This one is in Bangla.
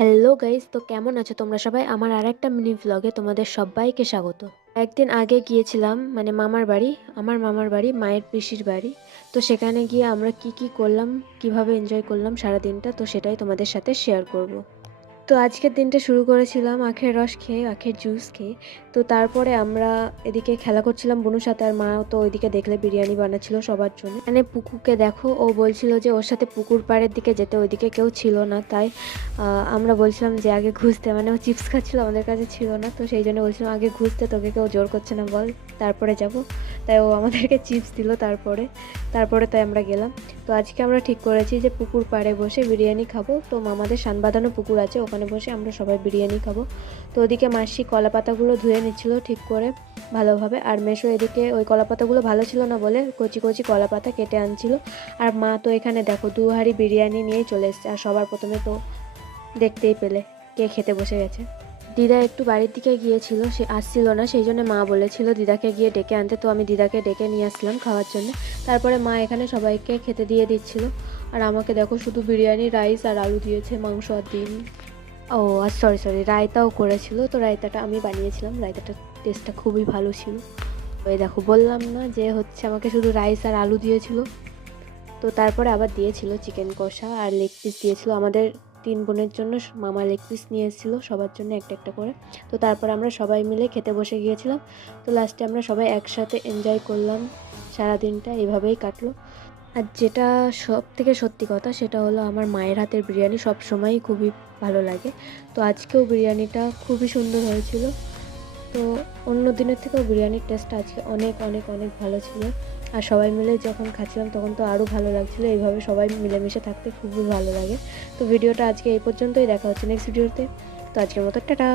হ্যালো গাইস, তো কেমন আছো তোমরা সবাই? আমার আরেকটা মিনি ভ্লগে তোমাদের সবাইকে স্বাগত। একদিন আগে গিয়েছিলাম মানে মামার বাড়ি, আমার মামার বাড়ি, মায়ের পিসির বাড়ি। তো সেখানে গিয়ে আমরা কি কি করলাম, কিভাবে এনজয় করলাম সারা দিনটা, তো সেটাই তোমাদের সাথে শেয়ার করব। তো আজকের দিনটা শুরু করেছিলাম আখের রস খেয়ে, আখের জুস খেয়ে। তো তারপরে আমরা এদিকে খেলা করছিলাম বুনুর সাথে, আর মা তো ওইদিকে দেখলে বিরিয়ানি বানাচ্ছিল সবার জন্য। মানে পুকুকে দেখো, ও বলছিল যে ওর সাথে পুকুর পাড়ের দিকে যেতে, ওইদিকে কেউ ছিল না, তাই আমরা বলছিলাম যে আগে ঘুরতে, মানে ও চিপস খাচ্ছিল, আমাদের কাছে ছিল না, তো সেই জন্য বলছিলাম আগে ঘুরতে, তোকে কেউ জোর করছে না, বল তারপরে যাব। তাই ও আমাদেরকে চিপস দিল, তারপরে তারপরে তাই আমরা গেলাম। তো আজকে আমরা ঠিক করেছি যে পুকুর পাড়ে বসে বিরিয়ানি খাবো। তো মামাদের সান বাঁধানো পুকুর আছে, ওখানে বসে আমরা সবাই বিরিয়ানি খাবো। তো ওদিকে মাসি কলা পাতাগুলো ধুয়ে নিচ্ছিল ঠিক করে ভালোভাবে, আর মেশো এদিকে ওই কলা পাতাগুলো ভালো ছিল না বলে কচি কচি কলা পাতা কেটে আনছিল। আর মা তো এখানে দেখো 2 হাঁড়ি বিরিয়ানি নিয়েই চলে এসছে। আর সবার প্রথমে তো দেখতেই পেলে কে খেতে বসে গেছে। দিদা একটু বাড়ির দিকে গিয়েছিল, সে আসছিল না, সেই জন্য মা বলেছিল দিদাকে গিয়ে ডেকে আনতে। তো আমি দিদাকে ডেকে নিয়ে আসলাম খাওয়ার জন্য। তারপরে মা এখানে সবাইকে খেতে দিয়ে দিচ্ছিল। আর আমাকে দেখো শুধু বিরিয়ানি, রাইস আর আলু দিয়েছে, মাংস আর ডিম। ও আর সরি রায়তাও করেছিল, তো রায়তাটা আমি বানিয়েছিলাম, রায়তাটার টেস্টটা খুবই ভালো ছিল। ওই দেখো বললাম না যে হচ্ছে আমাকে শুধু রাইস আর আলু দিয়েছিল। তো তারপরে আবার দিয়েছিল চিকেন কষা আর লেগ পিস দিয়েছিল। আমাদের 3 বোনের জন্য মামা লেগ পিস নিয়ে এসেছিল, সবার জন্য একটা একটা করে। তো তারপর আমরা সবাই মিলে খেতে বসে গিয়েছিলাম। তো লাস্টে আমরা সবাই একসাথে এনজয় করলাম, সারাদিনটা এভাবেই কাটলো। আর যেটা সব থেকে সত্যি কথা সেটা হলো আমার মায়ের হাতের বিরিয়ানি সব সময়ই খুবই ভালো লাগে। তো আজকেও বিরিয়ানিটা খুবই সুন্দর হয়েছিল। তো অন্য দিনের থেকেও বিরিয়ানির টেস্টটা আজকে অনেক অনেক অনেক ভালো ছিল। আর সবাই মিলে যখন খাচ্ছিলাম তখন তো আরও ভালো লাগছিলো। এইভাবে সবাই মিলেমিশে থাকতে খুবই ভালো লাগে। তো ভিডিওটা আজকে এই পর্যন্তই, দেখা হচ্ছে নেক্সট ভিডিওতে। তো আজকের মতো টাটা।